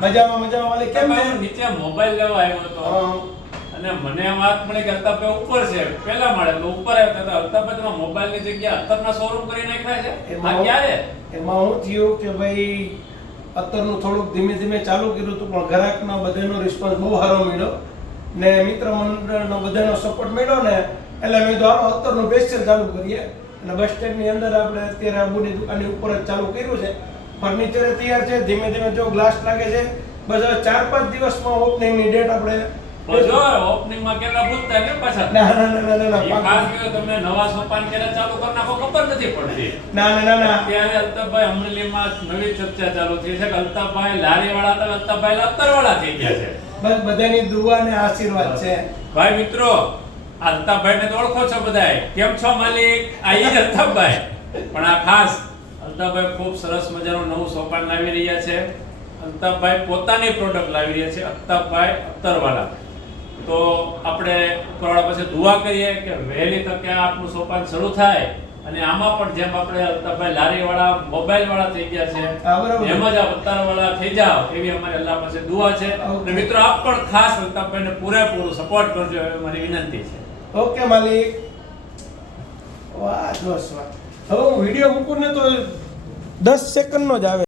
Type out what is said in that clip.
મજામાં મજામાં વાલી કેમ છે? નીચે મોબાઈલ લેવા આવ્યો હતો અને મને વાત મળી કે અલ્તાફભાઈ ઉપર છે પહેલા માળે, તો ઉપર આવ્યો તો અલ્તાફભાઈ તમારા મોબાઈલની જગ્યા અત્તરના શોરૂમ કરી નાખ્યા છે. આ ક્યારે? એમાં હું થયું કે ભાઈ અત્તરનું થોડુંક ધીમે ધીમે ચાલુ કર્યું હતું, પણ ગ્રાહકનો બધાનો રિસ્પોન્સ બહુ સારો મળ્યો ને મિત્ર મંડળનો બધાનો સપોર્ટ મળ્યો ને એટલે મેં તો હાલો અત્તરનું સ્પેશિયલ ચાલુ કરીએ. અને બસ સ્ટેન્ડની અંદર આપણે અત્યારે આબુની દુકાનની ઉપર જ ચાલુ કર્યું છે. ફર્નિચર તૈયાર છે, ધીમે ધીમે જો ગ્લાસ લાગે છે. બસ હવે 4-5 દિવસમાં ઓપનિંગની ડેટ આપણે જો ઓપનિંગમાં કેટલા ભૂલતા ને પાછા. ના ખાસ કરીને તમને નવા સોપાન ક્યારે ચાલુ કરી નાખો ખબર નથી પડતી. ના અત્યારે અલ્તાફભાઈ અમરેલીમાં નવી ચર્ચા ચાલુ થઈ છે કે અલ્તાફભાઈ લારીવાળા તો અલ્તાફભાઈ અત્તરવાળા થઈ ગયા છે. બસ બધાની દુઆ અને આશીર્વાદ છે. ભાઈ મિત્રો, અલ્તાફભાઈને તો ઓળખો છો બધાય. કેમ છો માલિક? આ ઈ જ અલ્તાફભાઈ. પણ આ ખાસ અલ્તાફભાઈ ખૂબ સરસ મજાનું નવું સોપાન લાવી રહ્યા છે. અલ્તાફભાઈ પોતાની પ્રોડક્ટ લાવી રહ્યા છે, અલ્તાફભાઈ અત્તરવાળા. તો આપણે ઉપરવાળા પાસે દુઆ કરીએ કે વહેલી તકે આપનું સોપાન શરૂ થાય અને આમાં પણ જેમ આપણે અલ્તાફભાઈ લારીવાળા મોબાઈલવાળા થઈ ગયા છે એમ જ આ અત્તરવાળા થઈ જાવ એવી અમારી અલ્લાહ પાસે દુઆ છે. અને મિત્રો આપ પણ ખાસ અલ્તાફભાઈને પૂરેપૂરું સપોર્ટ કરજો એવી મારી વિનંતી છે. ઓકે માલિક. વાહ જોશ વાહ. હવે હું વિડીયો મૂકું ને તો 10 સેકન્ડનો જ આવે.